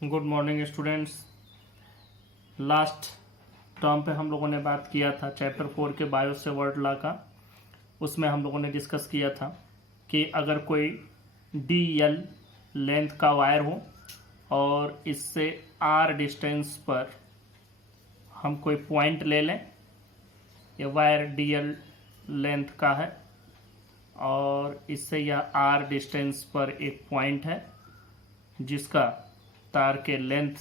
Good morning students. Last term पे हम लोगों ने बात किया था चैप्टर 4 के बायो सेवर्ट लॉ का। उसमें हम लोगों ने डिस्कस किया था कि अगर कोई डी एल लेंथ का वायर हो और इससे आर डिस्टेंस पर हम कोई पॉइंट ले लें, ये वायर डी एल लेंथ का है और इससे यह आर डिस्टेंस पर एक पॉइंट है जिसका तार के लेंथ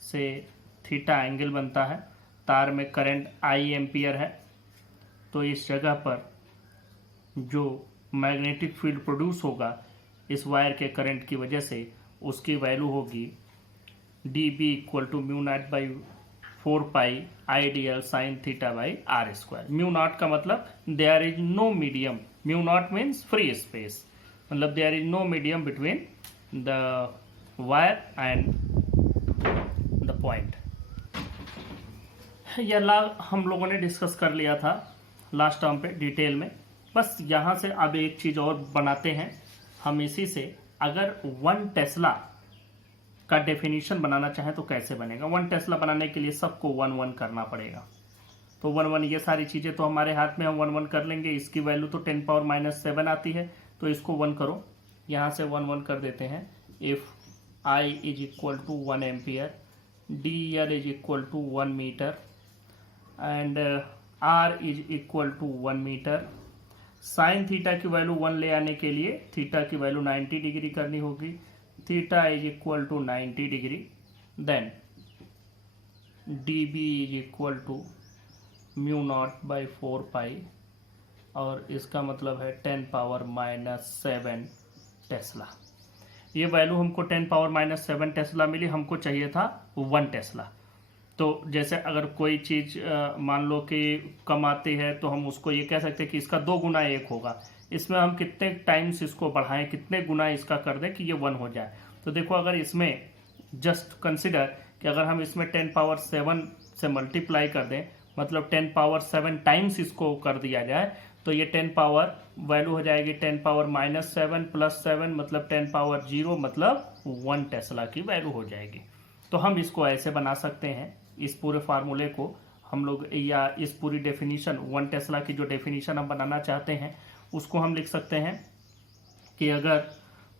से थीटा एंगल बनता है। तार में करंट आई एम्पियर है, तो इस जगह पर जो मैग्नेटिक फील्ड प्रोड्यूस होगा इस वायर के करंट की वजह से उसकी वैल्यू होगी d B equal to mu naught by 4 pi I D L sine theta by are square. Mu naught का मतलब there is no medium, mu naught means free space, मतलब there is no medium between the wire and the point. यह law हम लोगों ने discuss कर लिया था लास्ट टर्म पे डिटेल में। बस यहाँ से अब एक चीज़ और बनाते हैं हम इसी से। अगर 1 टेस्ला का डेफिनेशन बनाना चाहें तो कैसे बनेगा। 1 टेस्ला बनाने के लिए सबको 1 करना पड़ेगा। तो 1 ये सारी चीज़ें तो हमारे हाथ में, हम 1 कर लेंगे। इसकी वैल्यू तो 10⁻⁻7 आती है, तो इसको 1 करो। यहाँ से 1 कर देते हैं। If I is equal to 1 ampere, DL is equal to 1 meter and R is equal to 1 meter। Sign theta की वैल्यू 1 ले आने के लिए थीटा की वैल्यू 90 डिग्री करनी होगी। Theta is equal to 90 degree. Then D B is equal to mu naught by 4 pi और इसका मतलब है 10⁻⁻7 टेस्ला। ये वैल्यू हमको 10⁻⁻7 टेस्ला मिली, हमको चाहिए था 1 टेस्ला। तो जैसे अगर कोई चीज़ मान लो कि कम आती है तो हम उसको ये कह सकते हैं कि इसका 2 गुना 1 होगा। इसमें हम कितने टाइम्स इसको बढ़ाएं, कितने गुना इसका कर दें कि ये 1 हो जाए। तो देखो, अगर इसमें जस्ट कंसिडर कि अगर हम इसमें 10⁻7 से मल्टीप्लाई कर दें, मतलब 10⁻7 टाइम्स इसको कर दिया जाए, तो ये 10 पावर वैल्यू हो जाएगी 10⁻⁻7 प्लस 7 मतलब 10⁻0 मतलब 1 टेस्ला की वैल्यू हो जाएगी। तो हम इसको ऐसे बना सकते हैं, इस पूरे फार्मूले को हम लोग, या इस पूरी डेफिनीशन 1 टेस्ला की जो डेफिनीशन हम बनाना चाहते हैं उसको हम लिख सकते हैं कि अगर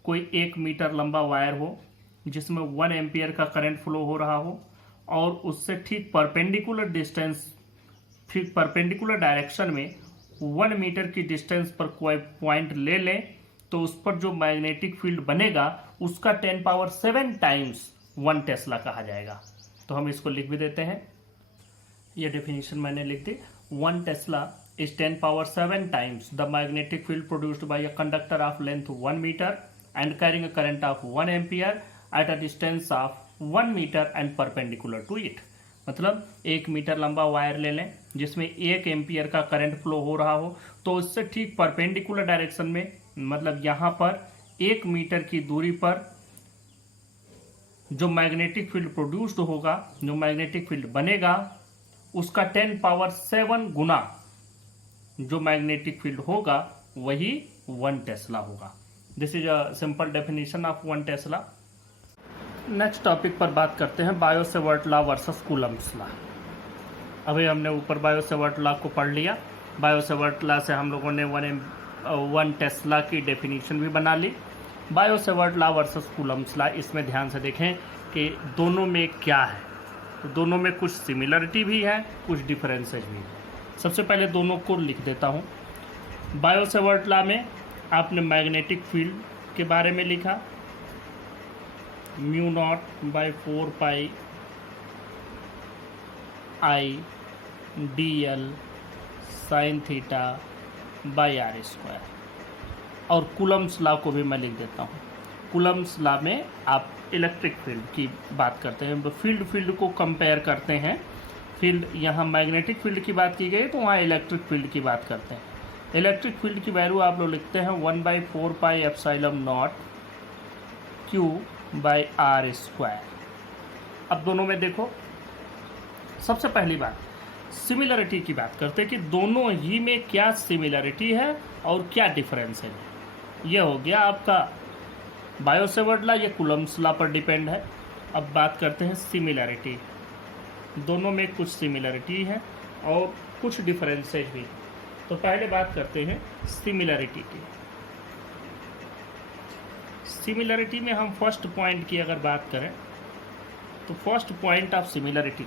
कोई 1 मीटर लंबा वायर हो जिसमें 1 एम्पियर का करंट फ्लो हो रहा हो और उससे ठीक परपेंडिकुलर डिस्टेंस, ठीक परपेंडिकुलर डायरेक्शन में 1 मीटर की डिस्टेंस पर कोई पॉइंट ले लें, तो उस पर जो मैग्नेटिक फील्ड बनेगा उसका 10⁻7 टाइम्स 1 टेस्ला कहा जाएगा। तो हम इसको लिख भी देते हैं। ये डेफिनेशन मैंने लिख दी। 1 tesla is 10⁻7 times the magnetic field produced by a conductor of length 1 metre and carrying a current of 1 ampere at a distance of 1 metre and perpendicular to it. मतलब 1 मीटर लंबा वायर ले लें जिसमें 1 ampere का current flow हो रहा हो, तो उससे ठीक परपेंडिकुलर डायरेक्शन में, मतलब यहाँ पर 1 मीटर की दूरी पर जो मैग्नेटिक फील्ड प्रोड्यूस्ड होगा, जो मैग्नेटिक फील्ड बनेगा, उसका 10⁻7 गुना जो मैग्नेटिक फील्ड होगा वही 1 टेस्ला होगा। This is a simple definition of 1 Tesla. Next topic पर बात करते हैं bio Savart law versus Coulomb's law. अभी हमने ऊपर बायो सेवर्ट लॉ को पढ़ लिया। बायो सेवर्ट लॉ से हम लोगों ने 1 टेस्ला की डेफिनेशन भी बना ली। Biot Savart law versus Coulomb's law, इसमें ध्यान से देखें कि दोनों में क्या है। तो दोनों में कुछ सिमिलरिटी भी है, कुछ डिफरेंसेज भी है। सबसे पहले दोनों को लिख देता हूँ। बायो सेवर्ट लॉ में आपने मैग्नेटिक फील्ड के बारे में लिखा, mu naught by 4 pi I D L sine theta by are square. और कूलम्ब्स लॉ को भी मैं लिख देता हूँ। कूलम्ब्स लॉ में आप इलेक्ट्रिक फील्ड की बात करते हैं, फील्ड को कंपेयर करते हैं। फील्ड, यहाँ मैग्नेटिक फील्ड की बात की गई तो वहाँ इलेक्ट्रिक फील्ड की बात करते हैं। इलेक्ट्रिक फील्ड की वैल्यू आप लोग लिखते हैं 1/4 pi epsilon naught Q by are square. अब दोनों में देखो, सबसे पहली बात सिमिलरिटी की बात करते हैं कि दोनों ही में क्या सिमिलरिटी है और क्या डिफरेंस है। ये हो गया आपका बायो सेवर्ट लॉ, ये कूलम्ब्स लॉ पर डिपेंड है। अब बात करते हैं सिमिलैरिटी। दोनों में कुछ सिमिलैरिटी है और कुछ डिफरेंसेज भी। तो पहले बात करते हैं सिमिलैरिटी की। सिमिलैरिटी में हम फर्स्ट पॉइंट की अगर बात करें तो फर्स्ट पॉइंट ऑफ सिमिलैरिटी,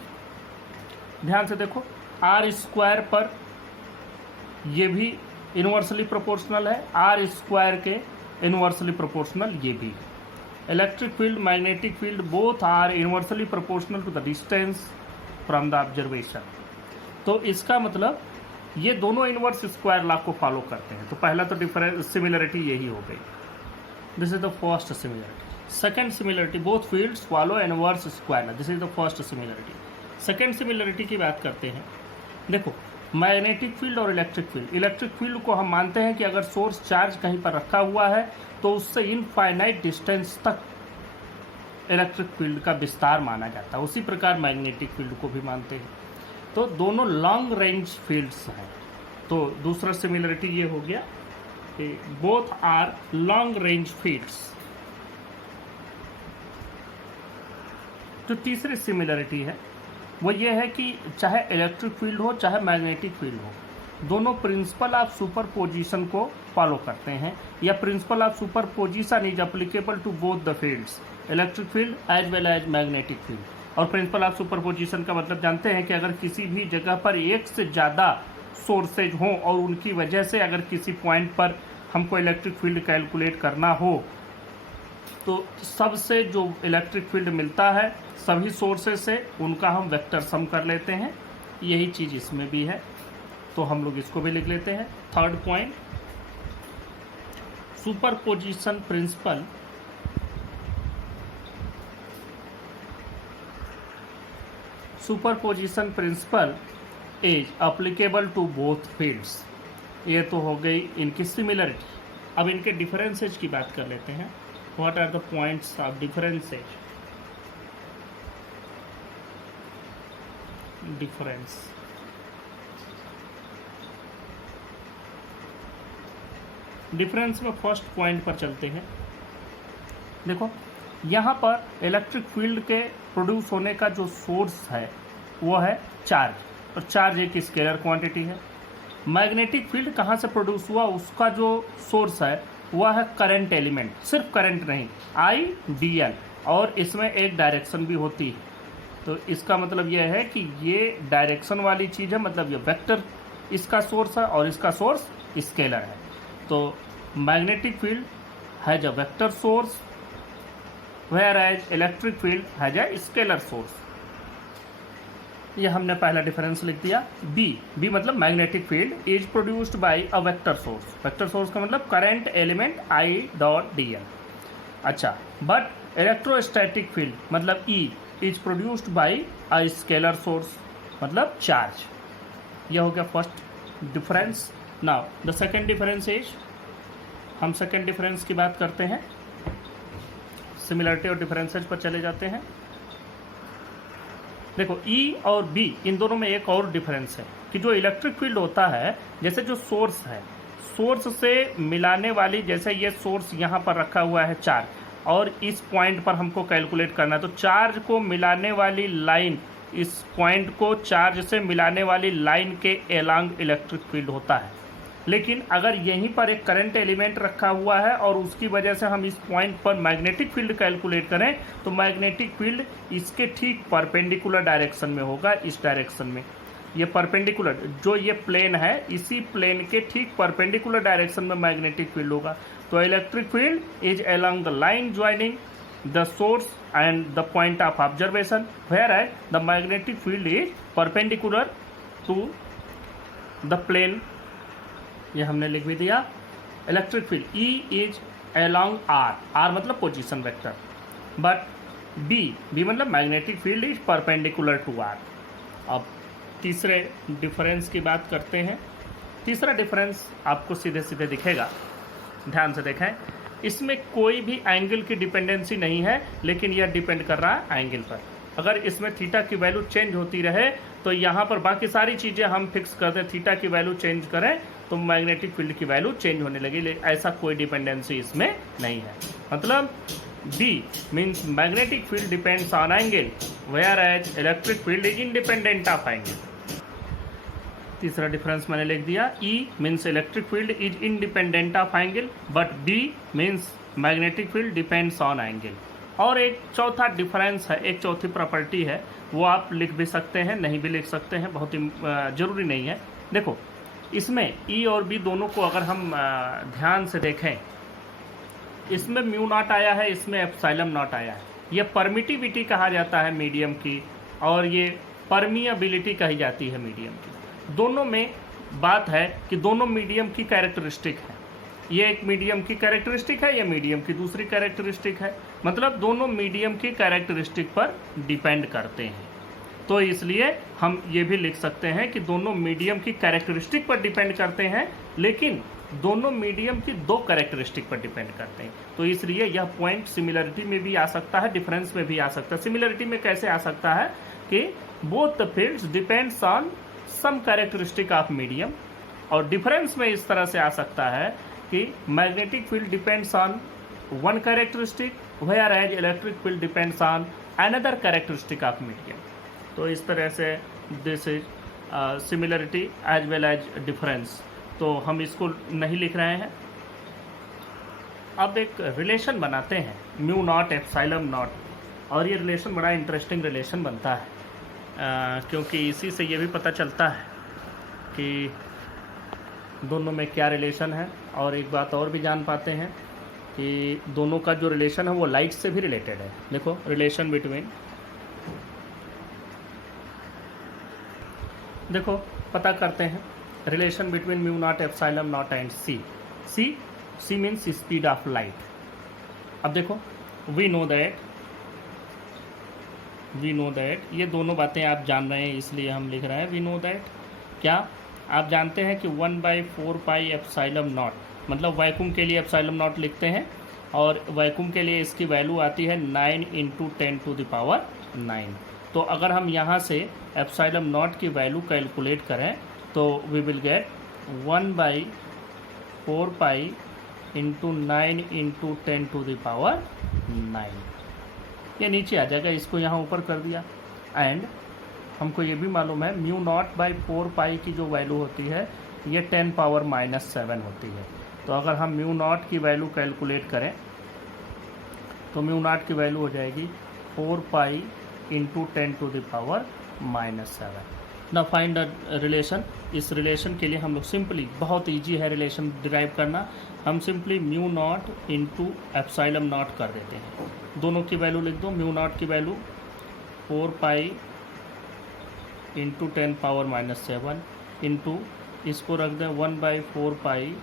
ध्यान से देखो, आर स्क्वायर पर ये भी इनवर्सली प्रोपोर्शनल है, आर स्क्वायर के इनवर्सली प्रोपोर्शनल ये भी। Electric field, magnetic field both are inversely proportional to the distance from the observation. तो इसका मतलब ये दोनों इनवर्स स्क्वायर लॉ को फॉलो करते हैं। तो पहला तो डिफरेंस सिमिलरिटी यही हो गई, this is the first similarity. Second similarity, both fields follow inverse square law, this is the first similarity. Second similarity की बात करते हैं, देखो मैग्नेटिक फील्ड और इलेक्ट्रिक फील्ड। इलेक्ट्रिक फील्ड को हम मानते हैं कि अगर सोर्स चार्ज कहीं पर रखा हुआ है तो उससे इनफाइनाइट डिस्टेंस तक इलेक्ट्रिक फील्ड का विस्तार माना जाता है। उसी प्रकार मैग्नेटिक फील्ड को भी मानते हैं। तो दोनों लॉन्ग रेंज फील्ड्स हैं। तो दूसरा सिमिलरिटी ये हो गया कि both are long range fields. जो तीसरी सिमिलरिटी है वो ये है कि चाहे इलेक्ट्रिक फील्ड हो चाहे मैग्नेटिक फील्ड हो, दोनों प्रिंसिपल ऑफ सुपरपोजिशन को फॉलो करते हैं, या principle of superposition is applicable to both the fields, electric field as well as magnetic field. और प्रिंसिपल ऑफ सुपरपोजिशन का मतलब जानते हैं कि अगर किसी भी जगह पर एक से ज़्यादा सोर्सेज हों और उनकी वजह से अगर किसी पॉइंट पर हमको इलेक्ट्रिक फील्ड कैलकुलेट करना हो तो सबसे जो इलेक्ट्रिक फील्ड मिलता है सभी सोर्सेज से उनका हम वेक्टर सम कर लेते हैं। यही चीज़ इसमें भी है, तो हम लोग इसको भी लिख लेते हैं। Third point, superposition principle superposition principle is applicable to both fields. ये तो हो गई इनकी सिमिलरिटी। अब इनके डिफरेंसेज की बात कर लेते हैं। What are the points of differences? Difference, difference में फर्स्ट पॉइंट पर चलते हैं। देखो यहाँ पर इलेक्ट्रिक फील्ड के प्रोड्यूस होने का जो सोर्स है वो है चार्ज, और चार्ज एक स्केलर क्वांटिटी है। मैग्नेटिक फील्ड कहाँ से प्रोड्यूस हुआ, उसका जो सोर्स है वह है करंट एलिमेंट, सिर्फ करंट नहीं, IDL, और इसमें एक डायरेक्शन भी होती है। तो इसका मतलब यह है कि ये डायरेक्शन वाली चीज़ है, मतलब ये वेक्टर इसका सोर्स है और इसका सोर्स स्केलर है। तो magnetic field has a vector source whereas electric field has a scalar source. ये हमने पहला डिफरेंस लिख दिया। बी मतलब magnetic field is produced by a vector source. Vector source का मतलब करंट एलिमेंट I.dl। अच्छा, बट इलेक्ट्रोस्टैटिक फील्ड मतलब E is produced by a scalar source, मतलब चार्ज। यह हो गया first difference. Now the second difference is, हम second difference की बात करते हैं। सिमिलरिटी और डिफरेंसेज पर चले जाते हैं। देखो E और B इन दोनों में एक और डिफरेंस है कि जो इलेक्ट्रिक फील्ड होता है, जैसे जो सोर्स है, सोर्स से मिलाने वाली, जैसे ये सोर्स यहाँ पर रखा हुआ है चार्ज, और इस पॉइंट पर हमको कैलकुलेट करना है, तो चार्ज को मिलाने वाली लाइन, इस पॉइंट को चार्ज से मिलाने वाली लाइन के एलॉन्ग इलेक्ट्रिक फील्ड होता है। लेकिन अगर यहीं पर एक करंट एलिमेंट रखा हुआ है और उसकी वजह से हम इस पॉइंट पर मैग्नेटिक फील्ड कैलकुलेट करें, तो मैग्नेटिक फील्ड इसके ठीक परपेंडिकुलर डायरेक्शन में होगा, इस डायरेक्शन में। ये परपेंडिकुलर, जो ये प्लेन है, इसी प्लेन के ठीक परपेंडिकुलर डायरेक्शन में मैग्नेटिक फील्ड होगा। तो electric field is along the line joining the source and the point of observation, whereas the magnetic field is perpendicular to the plane. ये हमने लिख भी दिया। Electric field E is along R मतलब position vector, but B मतलब magnetic field is perpendicular to R। अब तीसरे difference की बात करते हैं। तीसरा डिफरेंस आपको सीधे सीधे दिखेगा, ध्यान से देखें। इसमें कोई भी एंगल की डिपेंडेंसी नहीं है, लेकिन यह डिपेंड कर रहा है एंगल पर। अगर इसमें थीटा की वैल्यू चेंज होती रहे तो यहाँ पर बाकी सारी चीज़ें हम फिक्स कर दें, थीटा की वैल्यू चेंज करें तो मैग्नेटिक फील्ड की वैल्यू चेंज होने लगी। ऐसा कोई डिपेंडेंसी इसमें नहीं है। मतलब B means magnetic field depends on angle, whereas electric field is independent of angle. तीसरा डिफरेंस मैंने लिख दिया, E means electric field is independent of angle, but B means magnetic field depends on angle. और एक चौथा difference है, एक चौथी प्रॉपर्टी है, वो आप लिख भी सकते हैं, नहीं भी लिख सकते हैं, बहुत ही ज़रूरी नहीं है। देखो इसमें E और B दोनों को अगर हम ध्यान से देखें, इसमें म्यू नॉट आया है, इसमें एप्सिलॉन नॉट आया है। ये परमिटिविटी कहा जाता है मीडियम की, और ये परमिएबिलिटी कही जाती है मीडियम की। दोनों में बात है कि दोनों मीडियम की कैरेक्टरिस्टिक है। ये एक मीडियम की कैरेक्टरिस्टिक है, ये मीडियम की दूसरी कैरेक्टरिस्टिक है, मतलब दोनों मीडियम की कैरेक्टरिस्टिक पर डिपेंड करते हैं। तो इसलिए हम ये भी लिख सकते हैं कि दोनों मीडियम की कैरेक्टरिस्टिक पर डिपेंड करते हैं, लेकिन दोनों मीडियम की दो कैरेक्टरिस्टिक पर डिपेंड करते हैं। तो इसलिए यह पॉइंट सिमिलरिटी में भी आ सकता है, डिफरेंस में भी आ सकता है। सिमिलरिटी में कैसे आ सकता है कि both the fields depends on some characteristic of medium, और डिफरेंस में इस तरह से आ सकता है कि magnetic field depends on one characteristic, whereas electric field depends on another characteristic of medium. तो इस तरह से this is similarity as well as difference. तो हम इसको नहीं लिख रहे हैं। अब एक रिलेशन बनाते हैं, म्यू नॉट एप्सिलॉन नॉट, और ये रिलेशन बड़ा इंटरेस्टिंग रिलेशन बनता है, क्योंकि इसी से ये भी पता चलता है कि दोनों में क्या रिलेशन है। और एक बात और भी जान पाते हैं कि दोनों का जो रिलेशन है वो लाइट से भी रिलेटेड है। देखो रिलेशन बिटवीन, देखो पता करते हैं relation between mu naught epsilon naught and C. C means speed of light. अब देखो वी नो दैट ये दोनों बातें आप जान रहे हैं, इसलिए हम लिख रहे हैं वी नो दैट। क्या आप जानते हैं कि 1/4 पाई एप्सिलॉन नॉट, मतलब वैक्यूम के लिए एप्सिलॉन नॉट लिखते हैं, और वैक्यूम के लिए इसकी वैल्यू आती है 9 × 10⁹। तो अगर हम यहाँ से एप्सिलॉन नॉट की वैल्यू कैलकुलेट करें तो वी विल गेट 1/4 पाई × 9 × 10⁹। ये नीचे आ जाएगा, इसको यहाँ ऊपर कर दिया। एंड हमको ये भी मालूम है म्यू नॉट बाई 4 पाई की जो वैल्यू होती है ये 10⁻⁻7 होती है। तो अगर हम म्यू नॉट की वैल्यू कैलकुलेट करें तो म्यू नॉट की वैल्यू हो जाएगी 4 पाई × 10⁻⁻7। ना फाइंड द रिलेशन। इस रिलेशन के लिए हम लोग सिंपली, बहुत इजी है रिलेशन डिराइव करना, हम simply mu naught into epsilon not कर देते हैं। दोनों की वैल्यू लिख दो। म्यू नॉट की वैल्यू 4 पाई × 10⁻⁻7 इंटू इसको रख दें 1/4 पाई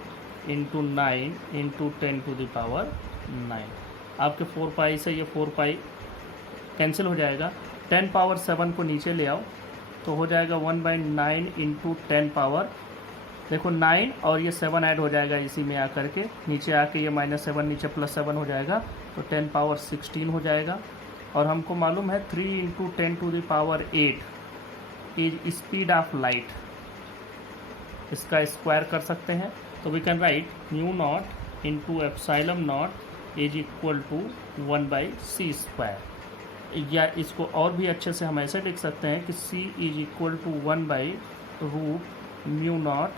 × 9 × 10⁻⁹। आपके 4 पाई से ये 4 पाई कैंसिल हो जाएगा। 10⁻7 को नीचे ले आओ तो हो जाएगा 1/9 × 10 देखो 9 और ये 7 ऐड हो जाएगा इसी में आकर के, नीचे आके ये -7 नीचे +7 हो जाएगा, तो 10⁻16 हो जाएगा। और हमको मालूम है 3 × 10⁸ इज स्पीड ऑफ लाइट, इसका स्क्वायर कर सकते हैं। तो we can write mu naught into epsilon naught is equal to 1/c²। या इसको और भी अच्छे से हम ऐसे लिख सकते हैं कि c इज इक्वल टू 1/√म्यू naught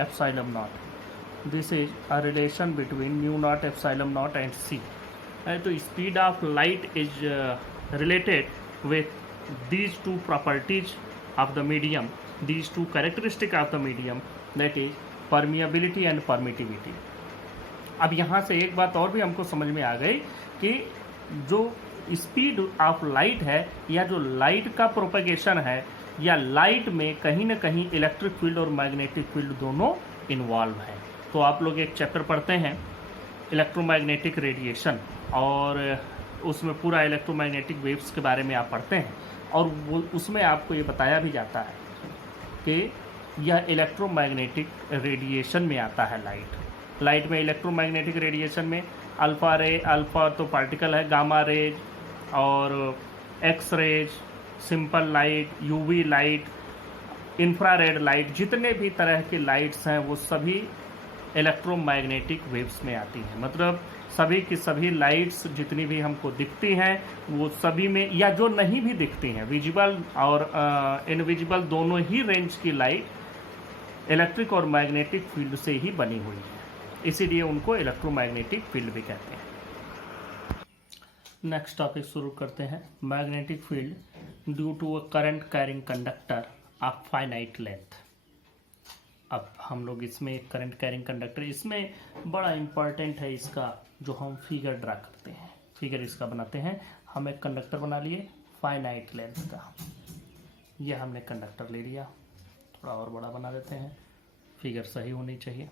epsilon naught. This is a relation between mu naught epsilon naught and c। तो speed of light is related with these two properties of the medium, these two characteristics of the medium, that is permeability and permittivity। अब यहाँ से एक बात और भी हमको समझ में आ गई कि जो स्पीड ऑफ लाइट है या जो लाइट का प्रोपेगेशन है, या लाइट में कहीं ना कहीं इलेक्ट्रिक फील्ड और मैग्नेटिक फील्ड दोनों इन्वॉल्व है। तो आप लोग एक चैप्टर पढ़ते हैं इलेक्ट्रोमैग्नेटिक रेडिएशन, और उसमें पूरा इलेक्ट्रोमैग्नेटिक वेव्स के बारे में आप पढ़ते हैं, और वो उसमें आपको ये बताया भी जाता है कि यह इलेक्ट्रोमैग्नेटिक रेडिएशन में आता है लाइट में इलेक्ट्रोमैग्नेटिक रेडिएशन में अल्फ़ा रे, अल्फ़ा तो पार्टिकल है, गामा रेज और X rays, simple light, UV light, infrared light, जितने भी तरह की लाइट्स हैं वो सभी इलेक्ट्रोमैग्नेटिक वेव्स में आती हैं। मतलब सभी की सभी लाइट्स जितनी भी हमको दिखती हैं वो सभी में, या जो नहीं भी दिखती हैं, विजिबल और इनविजिबल दोनों ही रेंज की लाइट इलेक्ट्रिक और मैग्नेटिक फील्ड से ही बनी हुई है, इसीलिए उनको इलेक्ट्रोमैग्नेटिक फील्ड भी कहते हैं। नेक्स्ट टॉपिक शुरू करते हैं। Magnetic field due to a current carrying conductor of finite length. अब हम लोग इसमें एक करंट कैरिंग कंडक्टर, इसमें बड़ा इंपॉर्टेंट है इसका जो हम फिगर ड्रा करते हैं, फिगर इसका बनाते हैं। हम एक कंडक्टर बना लिए फाइनाइट लेंथ का, यह हमने कंडक्टर ले लिया, थोड़ा और बड़ा बना देते हैं, फिगर सही होनी चाहिए।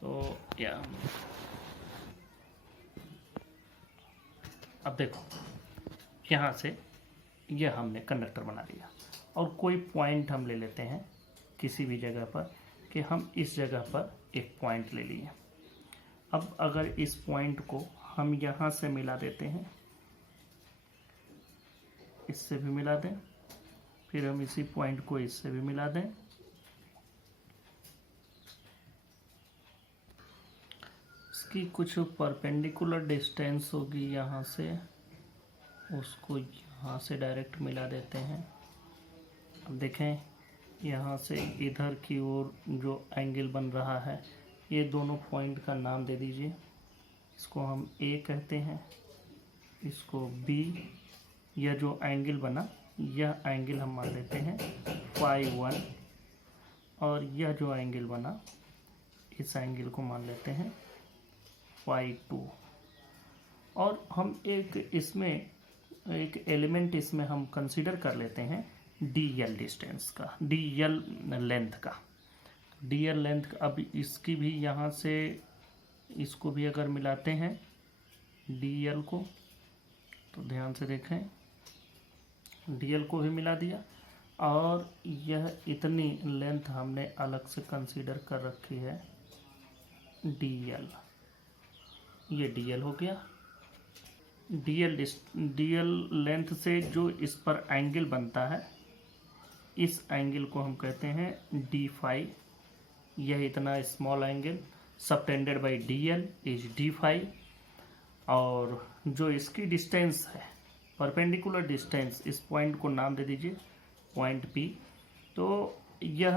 तो या अब देखो यहाँ से यह हमने कंडक्टर बना लिया और कोई पॉइंट हम ले लेते हैं किसी भी जगह पर, कि हम इस जगह पर एक पॉइंट ले लिए। अब अगर इस पॉइंट को हम यहाँ से मिला देते हैं, इससे भी मिला दें, फिर हम इसी पॉइंट को इससे भी मिला दें, इसकी कुछ परपेंडिकुलर डिस्टेंस होगी यहाँ से, उसको यहाँ से डायरेक्ट मिला देते हैं। अब देखें यहाँ से इधर की ओर जो एंगल बन रहा है, ये दोनों पॉइंट का नाम दे दीजिए। इसको हम ए कहते हैं, इसको बी। यह जो एंगल बना, यह एंगल हम मान लेते हैं φ1, और यह जो एंगल बना, इस एंगल को मान लेते हैं φ2। और हम एक इसमें एक एलिमेंट इसमें हम कंसीडर कर लेते हैं dl डिस्टेंस का, dl लेंथ का, dl लेंथ का। अब इसकी भी यहाँ से इसको भी अगर मिलाते हैं dl को, तो ध्यान से देखें, dl को भी मिला दिया, और यह इतनी लेंथ हमने अलग से कंसीडर कर रखी है dl, ये dl हो गया। dl लेंथ से जो इस पर एंगल बनता है, इस एंगल को हम कहते हैं d फाई। यह इतना small angle subtended by dl is d phi. और जो इसकी डिस्टेंस है, परपेंडिकुलर डिस्टेंस, इस पॉइंट को नाम दे दीजिए पॉइंट P। तो यह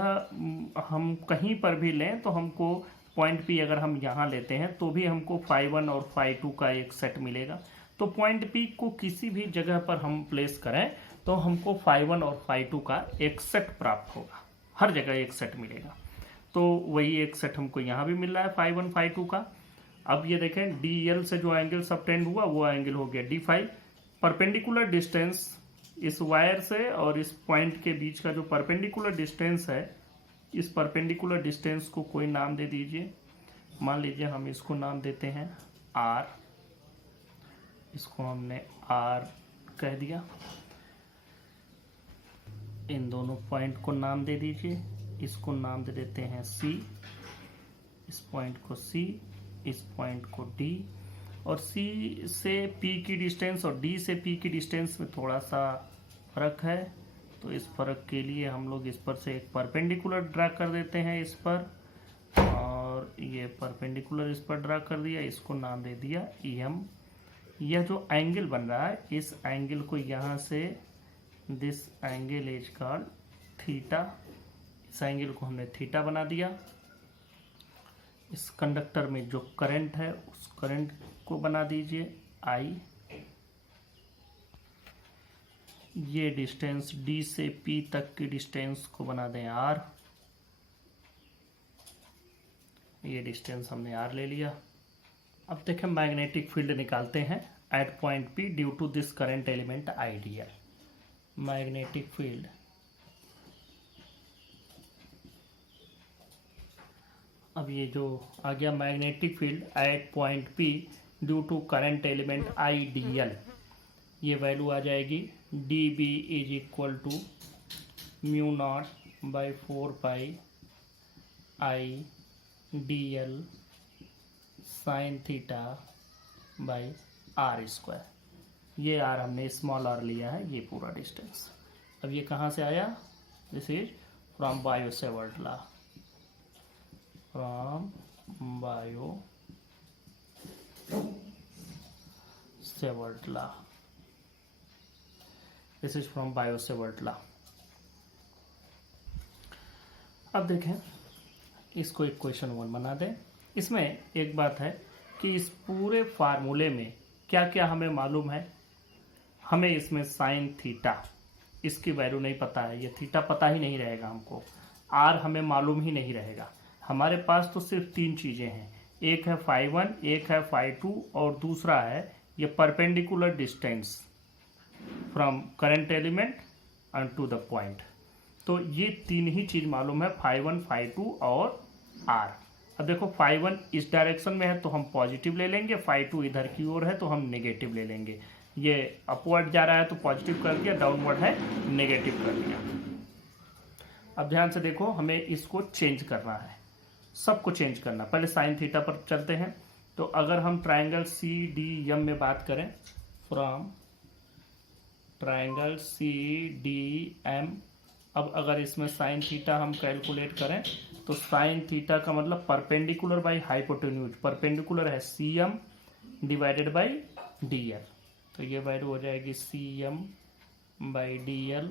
हम कहीं पर भी लें तो हमको पॉइंट P अगर हम यहाँ लेते हैं तो भी हमको φ1 और φ2 का एक सेट मिलेगा। तो पॉइंट P को किसी भी जगह पर हम प्लेस करें तो हमको φ1 और φ2 का एक सेट प्राप्त होगा, हर जगह एक सेट मिलेगा। तो वही एक सेट हमको यहाँ भी मिल रहा है φ1 φ2 का। अब ये देखें dl से जो एंगल सबटेंड हुआ वो एंगल हो गया d फाई। परपेंडिकुलर डिस्टेंस इस वायर से और इस पॉइंट के बीच का जो परपेंडिकुलर डिस्टेंस है, इस परपेंडिकुलर डिस्टेंस को कोई नाम दे दीजिए। मान लीजिए हम इसको नाम देते हैं r, इसको हमने r कह दिया। इन दोनों पॉइंट को नाम दे दीजिए, इसको नाम दे देते हैं c, इस पॉइंट को c, इस पॉइंट को d। और c से p की डिस्टेंस और d से p की डिस्टेंस में थोड़ा सा फर्क है, तो इस फर्क के लिए हम लोग इस पर से एक परपेंडिकुलर ड्रा कर देते हैं इस पर, और ये परपेंडिकुलर इस पर ड्रा कर दिया, इसको नाम दे दिया em। यह जो एंगल बन रहा है, इस एंगल को यहाँ से this angle is called theta, इस एंगल को हमने थीटा बना दिया। इस कंडक्टर में जो करंट है उस करंट को बना दीजिए I। ये डिस्टेंस D से P तक की डिस्टेंस को बना दें R। ये डिस्टेंस हमने R ले लिया। अब देखें मैग्नेटिक फील्ड निकालते हैं at point P due to this current element I D L. Magnetic field अब ये जो आ गया magnetic field at point P due to current element I D L, ये वैल्यू आ जाएगी dB is equal to mu naught by 4 pi I dl sine theta by r square. ये r हमने स्मॉल r लिया है, ये पूरा डिस्टेंस। अब ये कहाँ से आया? This is from bio Savart law. From Biot-Savart law. This is from Biot-Savart law. अब देखें, इसको इक्वेशन 1 बना दें। इसमें एक बात है कि इस पूरे फार्मूले में क्या क्या हमें मालूम है। हमें इसमें साइन थीटा, इसकी वैल्यू नहीं पता है, ये थीटा पता ही नहीं रहेगा हमको, आर हमें मालूम ही नहीं रहेगा। हमारे पास तो सिर्फ 3 चीज़ें हैं, एक है φ1, एक है φ2 और दूसरा है ये perpendicular distance from current element and to the point. तो ये 3 ही चीज़ मालूम है, φ1, φ2 और r। अब देखो φ1 इस डायरेक्शन में है तो हम पॉजिटिव ले लेंगे, φ2 इधर की ओर है तो हम नेगेटिव ले लेंगे। ये अपवर्ड जा रहा है तो पॉजिटिव कर दिया, डाउनवर्ड है नेगेटिव कर दिया। अब ध्यान से देखो, हमें इसको चेंज करना है, सबको चेंज करना। पहले साइन थीटा पर चलते हैं। तो अगर हम ट्राइंगल CDM में बात करें, फ्रॉम ट्राइंगल CDM, अब अगर इसमें साइन थीटा हम कैलकुलेट करें तो साइन थीटा का मतलब परपेंडिकुलर बाई हाइपोटेन्यूज, परपेंडिकुलर है CM डिवाइडेड बाई DL। तो ये वैल्यू हो जाएगी CM बाई DL।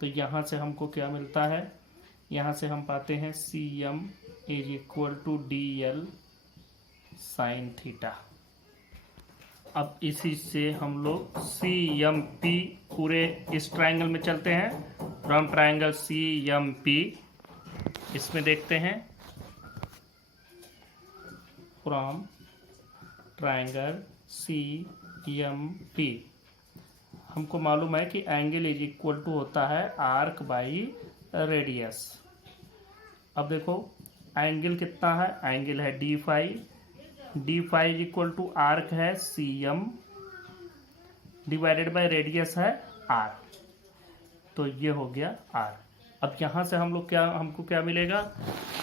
तो यहाँ से हमको क्या मिलता है, यहाँ से हम पाते हैं CM is equal to DL sine theta. अब इसी से हम लोग CMP पूरे इस ट्रायंगल में चलते हैं, फ्रॉम ट्रायंगल CMP इसमें देखते हैं, फ्रॉम ट्रायंगल CMP हमको मालूम है कि एंगल इज इक्वल टू होता है आर्क बाई रेडियस। अब देखो एंगल कितना है, एंगल है D phi is equal to arc है CM डिवाइडेड बाय रेडियस है R। तो ये हो गया R। अब यहाँ से हम लोग हमको क्या मिलेगा,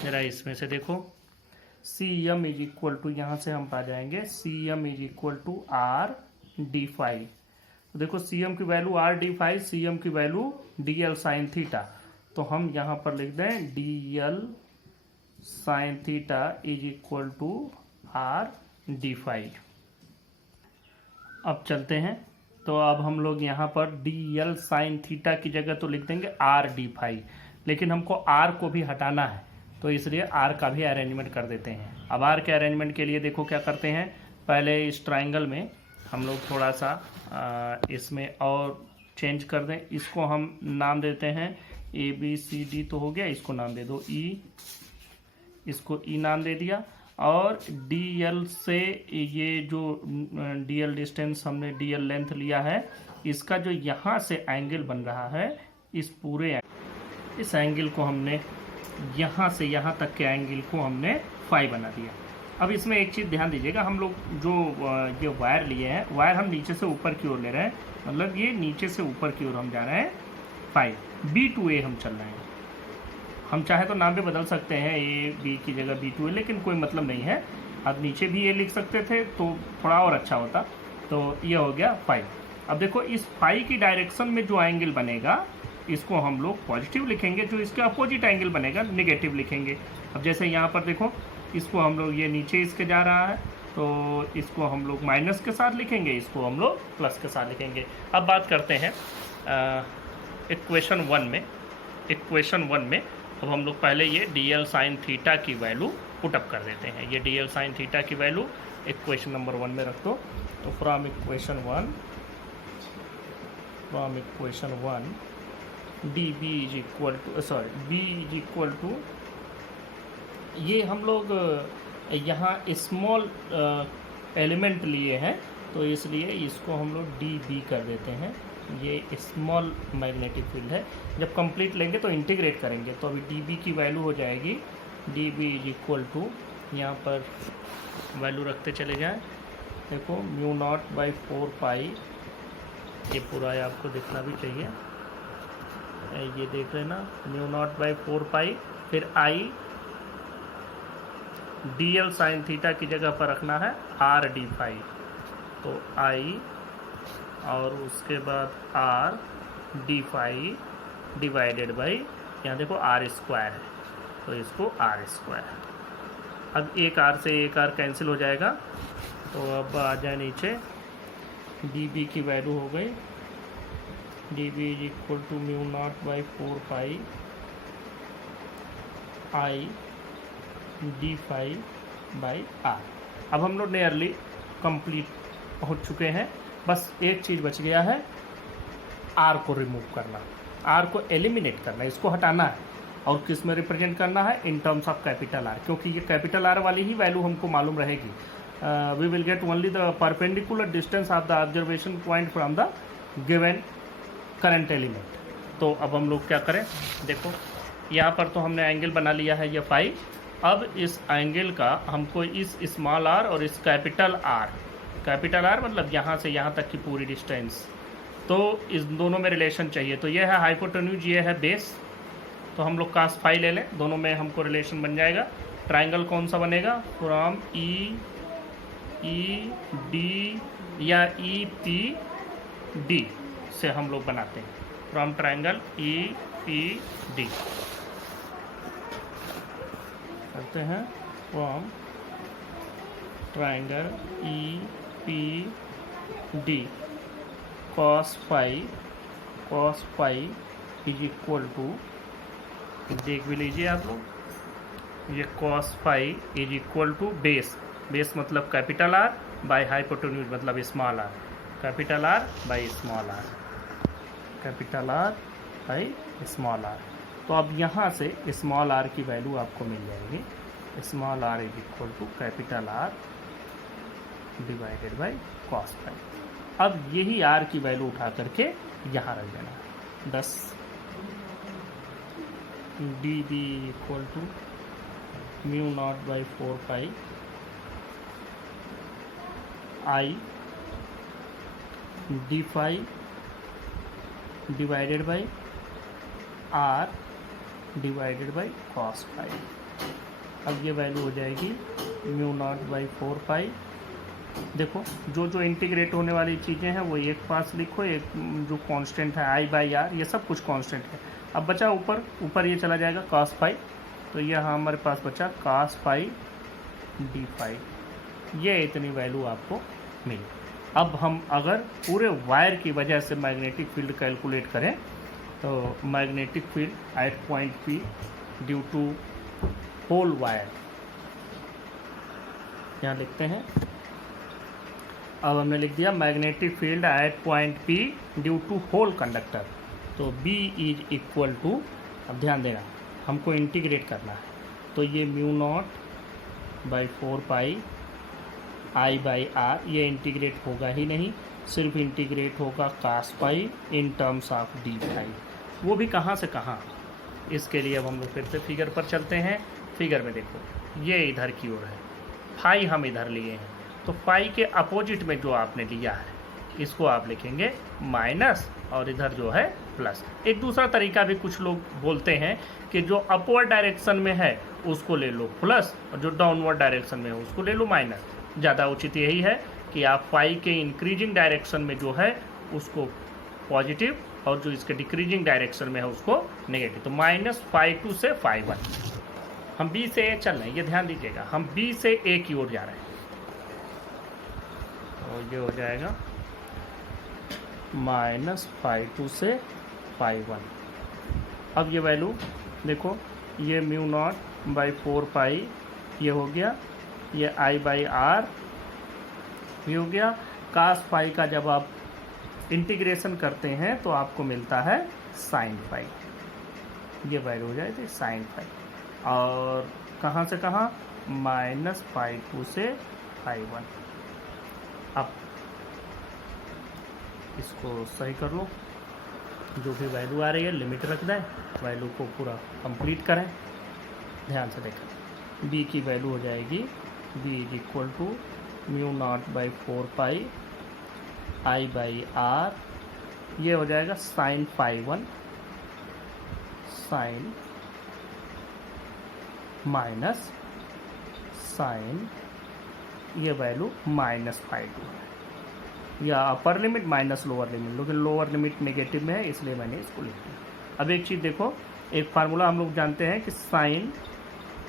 जरा इसमें से देखो, CM इज इक्वल टू, यहाँ से हम पा जाएंगे CM is equal to R D phi. तो देखो CM की value R D phi, CM की वैल्यू DL साइन थीटा। तो हम यहाँ पर लिख दें DL sine theta is equal to R D phi. अब चलते हैं, तो अब हम लोग यहाँ पर DL साइन थीटा की जगह तो लिख देंगे R D फाई, लेकिन हमको R को भी हटाना है तो इसलिए R का भी अरेंजमेंट कर देते हैं। अब R के अरेंजमेंट के लिए देखो क्या करते हैं, पहले इस ट्राइंगल में हम लोग थोड़ा सा इसमें और चेंज कर दें। इसको हम नाम देते हैं ABCD तो हो गया, इसको नाम दे दो E, इसको E नाम दे दिया। और DL से ये जो DL डिस्टेंस हमने DL लेंथ लिया है, इसका जो यहाँ से एंगल बन रहा है, इस पूरे इस एंगल को हमने यहाँ से यहाँ तक के एंगल को हमने फाई बना दिया। अब इसमें एक चीज़ ध्यान दीजिएगा, हम लोग जो ये वायर लिए हैं, वायर हम नीचे से ऊपर की ओर ले रहे हैं, मतलब ये नीचे से ऊपर की ओर हम जा रहे हैं फाई, B to A हम चल रहे हैं। हम चाहे तो नाम भी बदल सकते हैं, A B की जगह B to A, लेकिन कोई मतलब नहीं है। अब नीचे भी A लिख सकते थे तो थोड़ा और अच्छा होता। तो ये हो गया फाई। अब देखो इस फाई की डायरेक्शन में जो एंगल बनेगा इसको हम लोग पॉजिटिव लिखेंगे, जो इसके अपोजिट एंगल बनेगा नेगेटिव लिखेंगे। अब जैसे यहाँ पर देखो, इसको हम लोग, ये नीचे इसके जा रहा है तो इसको हम लोग माइनस के साथ लिखेंगे, इसको हम लोग प्लस के साथ लिखेंगे। अब बात करते हैं इक्वेशन 1 में। अब हम लोग पहले ये DL साइन थीटा की वैल्यू पुटअप कर देते हैं। ये DL साइन थीटा की वैल्यू इक्वेशन नंबर 1 में रख दो। तो from equation 1 B is equal to, ये हम लोग यहाँ स्मॉल एलिमेंट लिए हैं तो इसलिए इसको हम लोग DB कर देते हैं। ये स्मॉल मैग्नेटिक फील्ड है, जब कंप्लीट लेंगे तो इंटीग्रेट करेंगे। तो अभी DB की वैल्यू हो जाएगी DB इज इक्वल टू, यहाँ पर वैल्यू रखते चले जाएं, देखो μ0/4π, ये पूरा आपको दिखना भी चाहिए, ये देख लेना, μ0/4π, फिर I DL साइन थीटा की जगह पर रखना है R D फाई। तो I और उसके बाद R D phi divided by, यहाँ देखो R स्क्वायर है तो इसको R स्क्वायर। अब एक आर से एक आर कैंसिल हो जाएगा, तो अब आ जाए नीचे, डी बी की वैल्यू हो गई D B is equal to mu naught by 4 pi I D phi by R. अब हम लोग नियरली कंप्लीट पहुंच चुके हैं, बस एक चीज़ बच गया है, आर को रिमूव करना, आर को एलिमिनेट करना, इसको हटाना है। और किस में रिप्रेजेंट करना है? इन टर्म्स ऑफ कैपिटल आर, क्योंकि ये कैपिटल आर वाली ही वैल्यू हमको मालूम रहेगी। We will get only the perpendicular distance of the observation point from the given current element. तो अब हम लोग क्या करें, देखो यहाँ पर तो हमने एंगल बना लिया है ये फाई। अब इस एंगल का हमको इस स्मॉल आर और इस कैपिटल आर मतलब यहाँ से यहाँ तक की पूरी डिस्टेंस, तो इस दोनों में रिलेशन चाहिए। तो ये है हाइपोटेन्यूज, ये है बेस, तो हम लोग cos फाई ले लें, दोनों में हमको रिलेशन बन जाएगा। ट्राइंगल कौन सा बनेगा? फ्रॉम ई डी या ई पी डी से हम लोग बनाते हैं, from triangle E P D करते हैं, from triangle E P D cos phi is equal to, देख भी लीजिए आप लोग, ये cos phi is equal to base मतलब कैपिटल आर बाई हाइपोटेन्यूज मतलब small R, capital R by small R, capital R by small R. तो अब यहाँ से स्मॉल आर की वैल्यू आपको मिल जाएगी, small R is equal to capital R divided by cos phi. अब यही आर की वैल्यू उठा करके यहाँ रख देना, 10 D B equal to mu naught by 4 pi I D phi divided by R divided by cos phi. अब ये वैल्यू हो जाएगी म्यू नॉट बाई 4 पाई। देखो जो जो इंटीग्रेट होने वाली चीज़ें हैं वो एक पास लिखो, एक जो कांस्टेंट है आई बाई आर, ये सब कुछ कांस्टेंट है। अब बचा ऊपर ये चला जाएगा cos फाई, तो यहाँ हमारे पास बचा cos फाई डी फाई, ये इतनी वैल्यू आपको मिली। अब हम अगर पूरे वायर की वजह से मैग्नेटिक फील्ड कैलकुलेट करें, तो magnetic field at point P due to whole wire, यहाँ लिखते हैं। अब हमने लिख दिया magnetic field at point P due to whole conductor, तो B इज इक्वल टू, अब ध्यान देना हमको इंटीग्रेट करना है, तो ये mu naught by 4 pi I by R, ये इंटीग्रेट होगा ही नहीं, सिर्फ इंटीग्रेट होगा cos phi in terms of D phi. वो भी कहाँ से कहाँ, इसके लिए अब हम लोग फिर से फिगर पर चलते हैं। फिगर में देखो ये इधर की ओर है, फाई हम इधर लिए हैं, तो फाई के अपोजिट में जो आपने लिया है इसको आप लिखेंगे माइनस, और इधर जो है प्लस। एक दूसरा तरीका भी कुछ लोग बोलते हैं कि जो अपवर्ड डायरेक्शन में है उसको ले लो प्लस, और जो डाउनवर्ड डायरेक्शन में है उसको ले लो माइनस। ज़्यादा उचित यही है कि आप फाई के इंक्रीजिंग डायरेक्शन में जो है उसको पॉजिटिव, और जो इसके डिक्रीजिंग डायरेक्शन में है उसको नेगेटिव। तो -φ2 से φ1, हम बी से ए चल रहे हैं, ये ध्यान दीजिएगा, हम बी से ए की ओर जा रहे हैं, तो ये हो जाएगा -φ2 से φ1। अब ये वैल्यू देखो, ये म्यू नॉट बाई 4 पाई ये हो गया, ये आई बाई आर भी हो गया। cos फाई का जब आप इंटीग्रेशन करते हैं तो आपको मिलता है sin फाई, ये वैल्यू हो जाएगी sin फाई। और कहाँ से कहाँ, -φ2 से φ1। अब इसको सही कर लो, जो भी वैल्यू आ रही है लिमिट रख दें, वैल्यू को पूरा कंप्लीट करें। ध्यान से देखें, b की वैल्यू हो जाएगी b is equal to mu naught by 4 pi I by R, ये हो जाएगा sin φ1 sin माइनस sin, ये वैल्यू -φ2 है, या upper limit minus lower limit, लेकिन लोअर लिमिट नेगेटिव में है इसलिए मैंने इसको लिख दिया। अब एक चीज़ देखो, एक फार्मूला हम लोग जानते हैं कि sin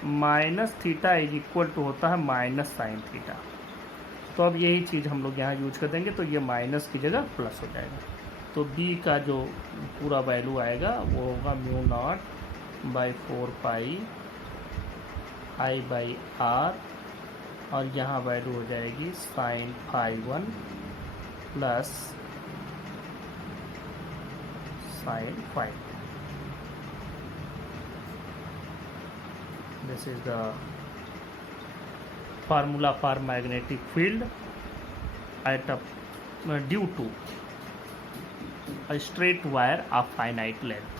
minus theta is equal to होता है माइनस साइन थीटा। तो अब यही चीज़ हम लोग यहाँ यूज कर देंगे, तो ये माइनस की जगह प्लस हो जाएगा। तो b का जो पूरा वैल्यू आएगा वो होगा mu naught by 4 pi I/r, और यहाँ वैल्यू हो जाएगी sine phi 1 plus sine phi. This is the formula for magnetic field at due to a straight wire of finite length।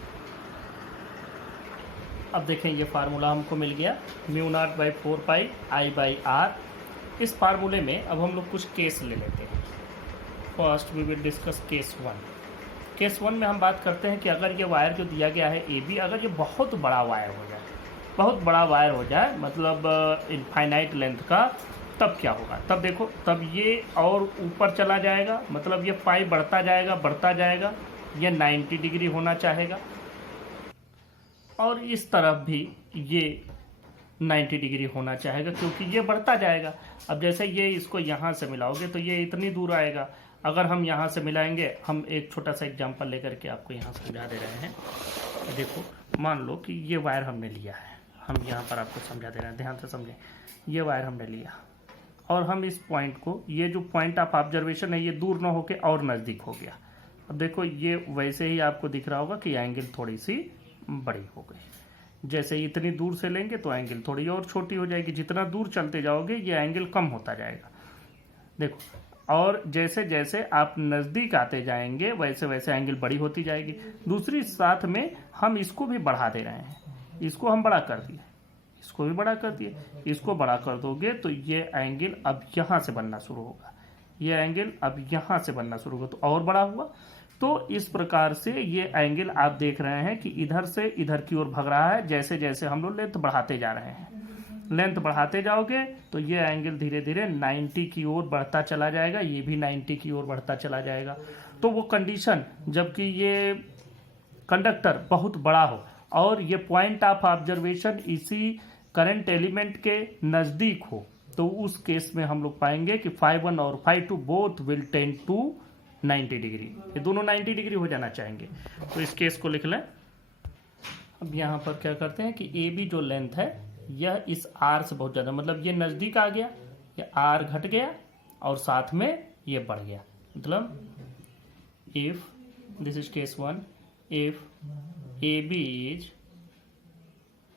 अब देखें ये फार्मूला हमको मिल गया mu naught by 4 pi I/r। इस फार्मूले में अब हम लोग कुछ केस ले लेते हैं। First we will discuss case 1। Case 1 में हम बात करते हैं कि अगर ये वायर जो दिया गया है AB, अगर ये बहुत बड़ा वायर हो जाए, बहुत बड़ा वायर हो जाए, मतलब इनफाइनाइट लेंथ का, तब क्या होगा? तब देखो, तब ये और ऊपर चला जाएगा, मतलब ये पाई बढ़ता जाएगा, ये 90 डिग्री होना चाहेगा, और इस तरफ भी ये 90 डिग्री होना चाहेगा, क्योंकि ये बढ़ता जाएगा। अब जैसे ये इसको यहाँ से मिलाओगे तो ये इतनी दूर आएगा। अगर हम यहाँ से मिलाएंगे, हम एक छोटा सा एग्जांपल लेकर के आपको यहाँ समझा दे रहे हैं। देखो, मान लो कि ये वायर हमने लिया है, हम यहाँ पर आपको समझा दे रहे हैं, ध्यान से समझें। ये वायर हमने लिया और हम इस पॉइंट को, ये जो पॉइंट ऑफ ऑब्जर्वेशन है, ये दूर ना होके और नज़दीक हो गया। अब देखो, ये वैसे ही आपको दिख रहा होगा कि एंगल थोड़ी सी बड़ी हो गई। जैसे इतनी दूर से लेंगे तो एंगल थोड़ी और छोटी हो जाएगी, जितना दूर चलते जाओगे ये एंगल कम होता जाएगा। देखो, और जैसे जैसे आप नज़दीक आते जाएंगे वैसे वैसे एंगल बड़ी होती जाएगी। दूसरी साथ में हम इसको भी बढ़ा दे रहे हैं, इसको हम बड़ा कर दिए, इसको भी बड़ा कर दिए। इसको बड़ा कर दोगे तो ये एंगल अब यहाँ से बनना शुरू होगा, ये एंगल अब यहाँ से बनना शुरू होगा, तो और बड़ा हुआ। तो इस प्रकार से ये एंगल आप देख रहे हैं कि इधर से इधर की ओर भाग रहा है। जैसे जैसे हम लोग लेंथ बढ़ाते जा रहे हैं, लेंथ बढ़ाते जाओगे तो ये एंगल धीरे धीरे 90 की ओर बढ़ता चला जाएगा, ये भी 90 की ओर बढ़ता चला जाएगा। तो वो कंडीशन, जबकि ये कंडक्टर बहुत बड़ा हो और ये पॉइंट ऑफ ऑब्जर्वेशन इसी करंट एलिमेंट के नज़दीक हो, तो उस केस में हम लोग पाएंगे कि φ1 और φ2 both will tend to 90 degree. ये दोनों 90 डिग्री हो जाना चाहेंगे। तो इस केस को लिख लें। अब यहाँ पर क्या करते हैं कि AB जो लेंथ है यह इस R से बहुत ज़्यादा, मतलब ये नज़दीक आ गया, ये R घट गया और साथ में ये बढ़ गया। मतलब if this is case 1, if AB is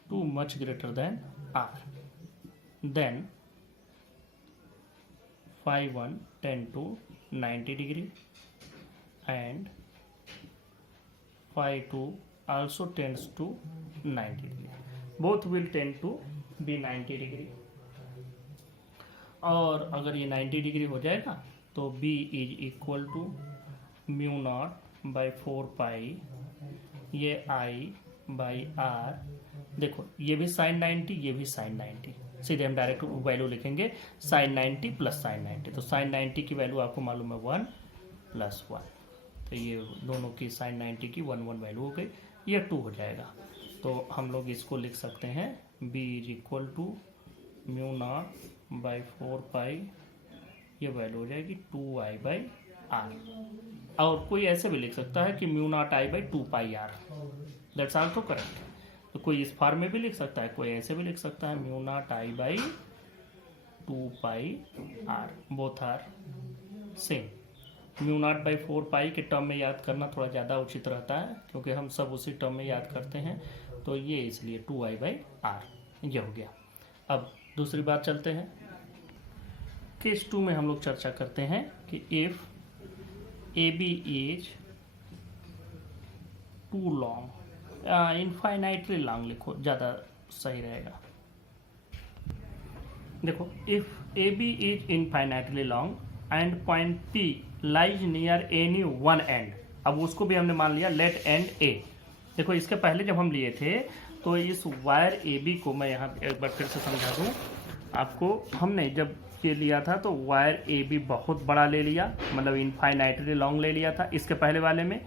too much greater than R, then φ1 tend to 90 degree and φ2 also tends to 90 degree. Both will tend to be 90 degree. और अगर ये 90 डिग्री हो जाएगा तो B is equal to mu naught by 4 pi ये I/r। देखो, ये भी साइन 90, ये भी साइन 90, सीधे हम डायरेक्ट वैल्यू लिखेंगे साइन 90 प्लस साइन 90। तो साइन 90 की वैल्यू आपको मालूम है 1 प्लस 1, तो ये दोनों की साइन 90 की 1 1 वैल्यू हो गई, ये 2 हो जाएगा। तो हम लोग इसको लिख सकते हैं B is equal to mu naught by 4 pi, ये वैल्यू हो जाएगी 2I/r। और कोई ऐसे भी लिख सकता है कि mu naught I/2 pi r, that's also correct. तो कोई इस फॉर्म में भी लिख सकता है, कोई ऐसे भी लिख सकता है mu naught I/2 pi r, both are same. Mu naught by 4 pi के टर्म में याद करना थोड़ा ज़्यादा उचित रहता है, क्योंकि हम सब उसी टर्म में याद करते हैं, तो ये इसलिए 2I/r ये हो गया। अब दूसरी बात चलते हैं। केस 2 में हम लोग चर्चा करते हैं कि if AB is too long, infinitely long लिखो, ज़्यादा सही रहेगा। देखो, if AB is infinitely long and point P lies near any one end, अब उसको भी हमने मान लिया लेट एंड A। देखो, इसके पहले जब हम लिए थे तो इस वायर AB को मैं यहाँ एक बार फिर से समझा दूँ आपको। हमने जब ये लिया था तो वायर AB बहुत बड़ा ले लिया, मतलब इनफाइनाइटली लॉन्ग ले लिया था। इसके पहले वाले में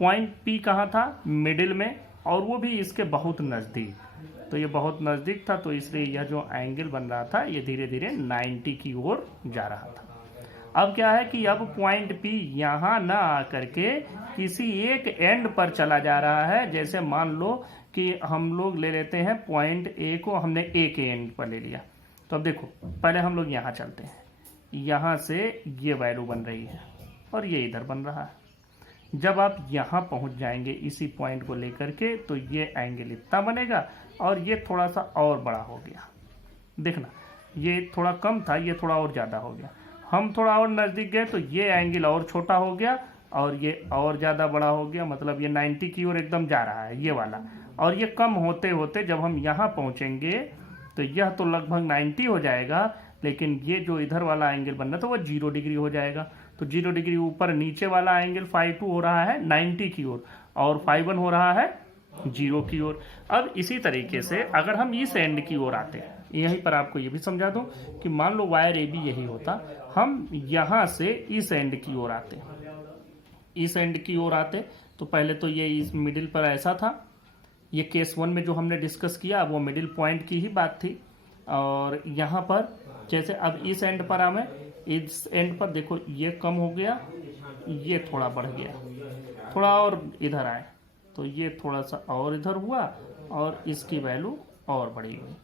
पॉइंट P कहाँ था? मिडिल में, और वो भी इसके बहुत नज़दीक। तो ये बहुत नज़दीक था, तो इसलिए यह जो एंगल बन रहा था ये धीरे धीरे 90 की ओर जा रहा था। अब क्या है कि अब पॉइंट P यहाँ ना आकर के किसी एक एंड पर चला जा रहा है। जैसे मान लो कि हम लोग ले लेते हैं पॉइंट A को, हमने A के एंड पर ले लिया। तो अब देखो, पहले हम लोग यहाँ चलते हैं, यहाँ से ये वैल्यू बन रही है और ये इधर बन रहा है। जब आप यहाँ पहुँच जाएंगे इसी पॉइंट को लेकर के, तो ये एंगल इतना बनेगा और ये थोड़ा सा और बड़ा हो गया। देखना, ये थोड़ा कम था, ये थोड़ा और ज़्यादा हो गया। हम थोड़ा और नज़दीक गए तो ये एंगल और छोटा हो गया और ये और ज़्यादा बड़ा हो गया। मतलब ये 90 की ओर एकदम जा रहा है ये वाला। और ये कम होते होते जब हम यहाँ पहुँचेंगे तो यह तो लगभग 90 हो जाएगा, लेकिन ये जो इधर वाला एंगल बनना तो वह 0 डिग्री हो जाएगा। तो 0 डिग्री ऊपर नीचे वाला एंगल φ2 हो रहा है 90 की ओर और φ1 हो रहा है 0 की ओर। अब इसी तरीके से अगर हम इस एंड की ओर आते हैं, यहीं पर आपको ये भी समझा दूं कि मान लो वायर ए बी यही होता, हम यहाँ से इस एंड की ओर आते, इस एंड की ओर आते तो पहले तो ये इस मिडिल पर ऐसा था। ये केस 1 में जो हमने डिस्कस किया वो मिडिल पॉइंट की ही बात थी। और यहाँ पर जैसे अब इस एंड पर हमें, इस एंड पर देखो ये कम हो गया, ये थोड़ा बढ़ गया, थोड़ा और इधर आए तो ये थोड़ा सा और इधर हुआ और इसकी वैल्यू और बढ़ी हुई।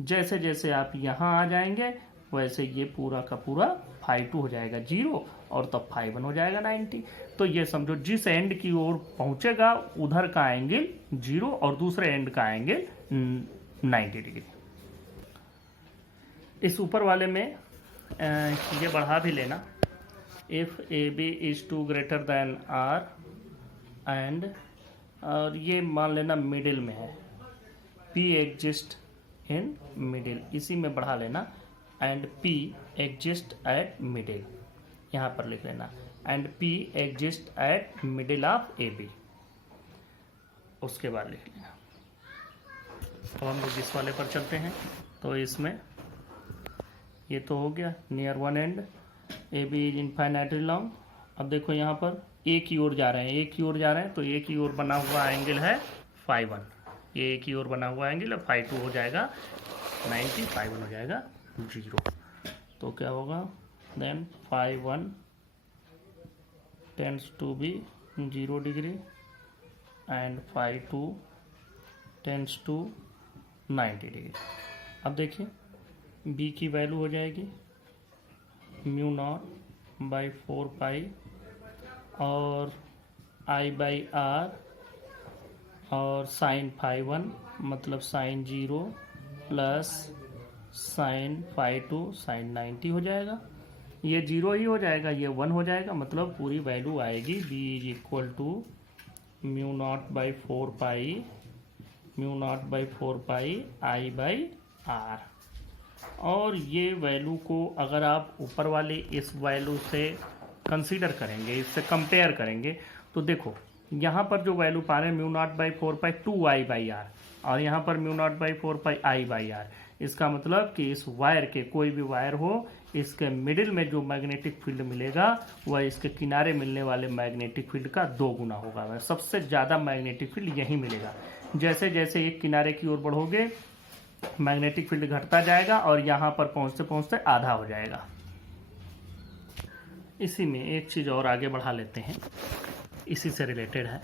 जैसे जैसे आप यहाँ आ जाएंगे वैसे ये पूरा का पूरा φ2 हो जाएगा 0 और तब φ1 हो जाएगा 90। तो ये समझो जिस एंड की ओर पहुँचेगा उधर का एंगल 0 और दूसरे एंड का एंगल 90 डिग्री। इस ऊपर वाले में ये बढ़ा भी लेना, if AB is too greater than R and, और ये मान लेना मिडिल में है, P एग्जिस्ट इन मिडिल, इसी में बढ़ा लेना, and P exist at middle, यहाँ पर लिख लेना, and P exist at middle of AB, उसके बाद लिख लेना। अब हम लोग इस वाले पर चलते हैं। तो इसमें ये तो हो गया near one and, AB is infinitely long. अब देखो यहाँ पर A की ओर जा रहे हैं, A की ओर जा रहे हैं, तो A की ओर बना हुआ एंगल है φ1, A की ओर बना हुआ एंगल है φ2 हो जाएगा 90, φ1 हो जाएगा 0। तो क्या होगा then φ1 tends to be 0 degree and φ2 tends to 90 degree. अब देखिए B की वैल्यू हो जाएगी μ0/4π और I/R और साइन φ1 मतलब साइन 0 प्लस साइन φ2 साइन 90 हो जाएगा। ये 0 ही हो जाएगा, ये 1 हो जाएगा, मतलब पूरी वैल्यू आएगी B is equal to μ0/4π I/R। और ये वैल्यू को अगर आप ऊपर वाले इस वैल्यू से कंसीडर करेंगे, इससे कंपेयर करेंगे, तो देखो यहाँ पर जो वैल्यू पा रहे हैं μ0/4π 2I/R और यहाँ पर μ0/4π I/R। इसका मतलब कि इस वायर के, कोई भी वायर हो, इसके मिडिल में जो मैग्नेटिक फील्ड मिलेगा वह इसके किनारे मिलने वाले मैग्नेटिक फील्ड का 2 गुना होगा। सबसे ज़्यादा मैग्नेटिक फील्ड यहीं मिलेगा। जैसे जैसे एक किनारे की ओर बढ़ोगे मैग्नेटिक फील्ड घटता जाएगा और यहाँ पर पहुँचते पहुँचते आधा हो जाएगा। इसी में एक चीज़ और आगे बढ़ा लेते हैं, इसी से रिलेटेड है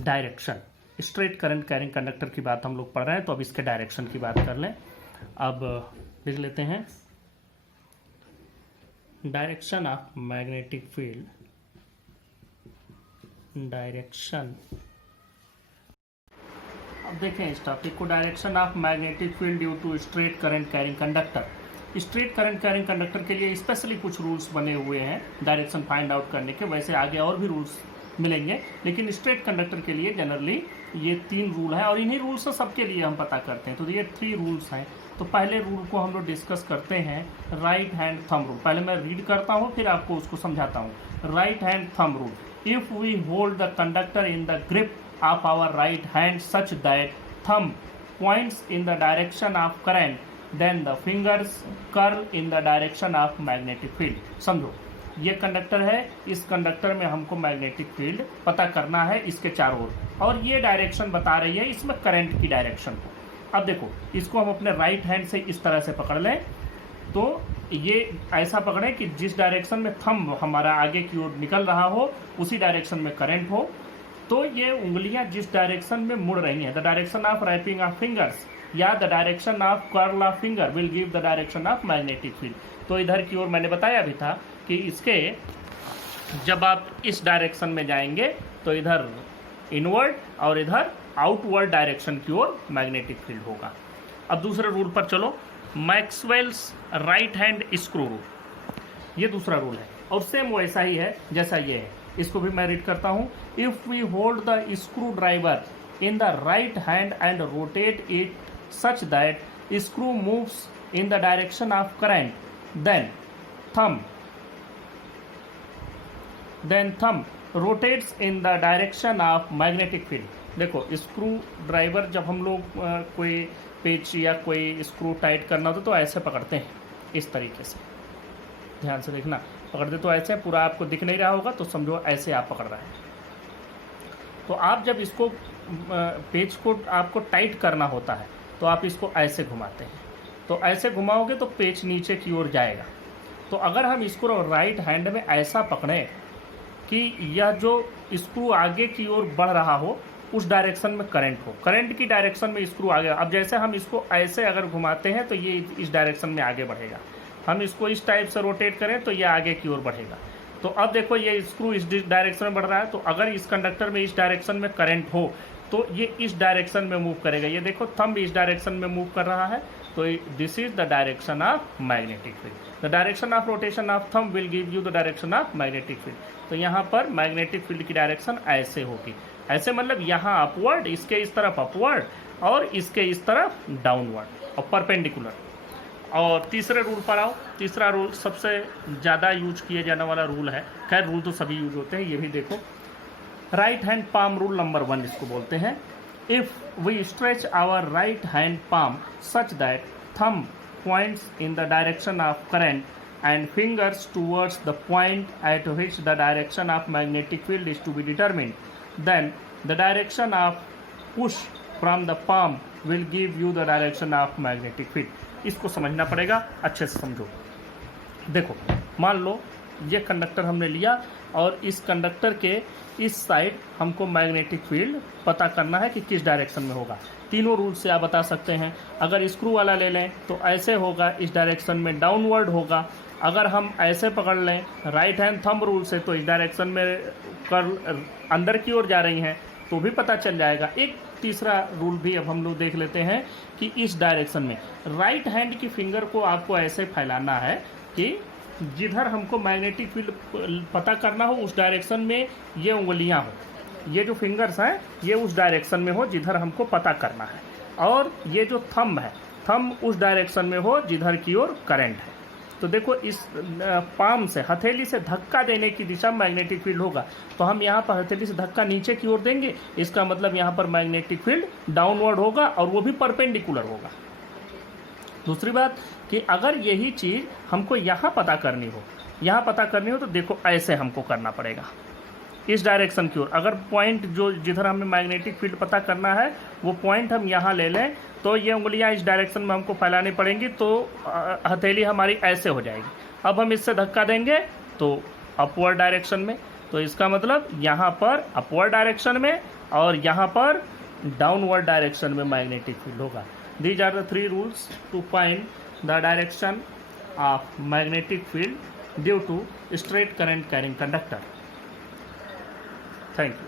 direction. Straight current carrying conductor की बात हम लोग पढ़ रहे हैं, तो अब इसके डायरेक्शन की बात कर लें। अब लिख लेते हैं direction of magnetic field, direction. अब देखें इस टॉपिक को, direction of magnetic field due to straight current carrying conductor. Straight current carrying conductor के लिए स्पेशली कुछ रूल्स बने हुए हैं डायरेक्शन फाइंड आउट करने के। वैसे आगे और भी रूल्स मिलेंगे, लेकिन स्ट्रेट कंडक्टर के लिए जनरली ये 3 रूल है और इन्हीं रूल से सबके लिए हम पता करते हैं। तो ये 3 रूल्स हैं। तो पहले रूल को हम लोग डिस्कस करते हैं, राइट हैंड थंब रूल। पहले मैं रीड करता हूँ फिर आपको उसको समझाता हूँ। Right hand thumb rule, if we hold the conductor in the grip of our right hand such that thumb points in the direction of current, then the fingers curl in the direction of magnetic field। समझो, ये conductor है, इस conductor में हमको magnetic field पता करना है इसके चारों ओर, और ये डायरेक्शन बता रही है इसमें करंट की डायरेक्शन को। अब देखो इसको हम अपने राइट हैंड से इस तरह से पकड़ लें, तो ये ऐसा पकड़ें कि जिस डायरेक्शन में थंब हमारा आगे की ओर निकल रहा हो उसी डायरेक्शन में करंट हो। तो ये उंगलियां जिस डायरेक्शन में मुड़ रही हैं, the direction of wrapping of fingers या the direction of curl of finger will give the direction of magnetic field. तो इधर की ओर मैंने बताया भी था कि इसके जब आप इस डायरेक्शन में जाएंगे तो इधर इनवर्ड और इधर आउटवर्ड डायरेक्शन की ओर मैग्नेटिक फील्ड होगा। अब दूसरे रूल पर चलो, Maxwell's right hand screw rule, ये दूसरा रूल है और सेम वैसा ही है जैसा ये है। इसको भी मैं रीड करता हूँ। If we hold the screw driver in the right hand and rotate it such that screw moves in the direction of current, then thumb rotates in the direction of magnetic field. देखो screw driver जब हम लोग कोई पेच या कोई screw tight करना होता तो ऐसे पकड़ते हैं, इस तरीके से, ध्यान से देखना, पकड़ते तो ऐसे, पूरा आपको दिख नहीं रहा होगा तो समझो ऐसे आप पकड़ रहे हैं। तो आप जब इसको पेच को आपको टाइट करना होता है तो आप इसको ऐसे घुमाते हैं, तो ऐसे घुमाओगे तो पेच नीचे की ओर जाएगा। तो अगर हम इसको राइट हैंड में ऐसा पकड़ें कि यह जो स्क्रू आगे की ओर बढ़ रहा हो उस डायरेक्शन में करंट हो, करंट की डायरेक्शन में स्क्रू आगे, अब जैसे हम इसको ऐसे अगर घुमाते हैं तो ये इस डायरेक्शन में आगे बढ़ेगा, हम इसको इस टाइप से रोटेट करें तो ये आगे की ओर बढ़ेगा। तो अब देखो ये स्क्रू इस डायरेक्शन में बढ़ रहा है, तो अगर इस कंडक्टर में इस डायरेक्शन में करंट हो तो ये इस डायरेक्शन में मूव करेगा। ये देखो थंब इस डायरेक्शन में मूव कर रहा है, तो this is the direction of magnetic field. The direction of rotation of thumb will give you the direction of magnetic field. तो यहाँ पर मैग्नेटिक फील्ड की डायरेक्शन ऐसे होगी, ऐसे मतलब यहाँ अपवर्ड, इसके इस तरफ अपवर्ड और इसके इस तरफ डाउनवर्ड और परपेंडिकुलर। और तीसरे रूल पर आओ। तीसरा रूल सबसे ज़्यादा यूज किए जाने वाला रूल है, खैर रूल तो सभी यूज होते हैं, ये भी देखो, right hand palm rule number 1 इसको बोलते हैं। If we stretch our right hand palm such that thumb points in the direction of current and fingers towards the point at which the direction of magnetic field is to be determined, then the direction of push from the palm will give you the direction of magnetic field. इसको समझना पड़ेगा, अच्छे से समझो। देखो मान लो ये conductor हमने लिया और इस कंडक्टर के इस साइड हमको मैग्नेटिक फील्ड पता करना है कि किस डायरेक्शन में होगा। तीनों रूल से आप बता सकते हैं। अगर स्क्रू वाला ले लें तो ऐसे होगा, इस डायरेक्शन में डाउनवर्ड होगा। अगर हम ऐसे पकड़ लें राइट हैंड थंब रूल से तो इस डायरेक्शन में कर्ल अंदर की ओर जा रही हैं तो भी पता चल जाएगा। एक तीसरा रूल भी अब हम लोग देख लेते हैं कि इस डायरेक्शन में राइट हैंड की फिंगर को आपको ऐसे फैलाना है कि जिधर हमको मैग्नेटिक फील्ड पता करना हो उस डायरेक्शन में ये उंगलियां हो, ये जो फिंगर्स हैं ये उस डायरेक्शन में हो जिधर हमको पता करना है, और ये जो थंब है थंब उस डायरेक्शन में हो जिधर की ओर करंट है। तो देखो इस पाम से, हथेली से धक्का देने की दिशा में मैग्नेटिक फील्ड होगा, तो हम यहाँ पर हथेली से धक्का नीचे की ओर देंगे, इसका मतलब यहाँ पर मैग्नेटिक फील्ड डाउनवर्ड होगा और वो भी परपेंडिकुलर होगा। दूसरी बात कि अगर यही चीज़ हमको यहाँ पता करनी हो तो देखो ऐसे हमको करना पड़ेगा इस डायरेक्शन की ओर। अगर पॉइंट जो जिधर हमें मैग्नेटिक फील्ड पता करना है वो पॉइंट हम यहाँ ले लें तो ये उंगलियाँ इस डायरेक्शन में हमको फैलानी पड़ेंगी, तो हथेली हमारी ऐसे हो जाएगी। अब हम इससे धक्का देंगे तो अपवर्ड डायरेक्शन में, तो इसका मतलब यहाँ पर अपवर्ड डायरेक्शन में और यहाँ पर डाउनवर्ड डायरेक्शन में मैग्नेटिक फील्ड होगा। These are the 3 rules to find the direction of magnetic field due to straight current carrying conductor. Thank you.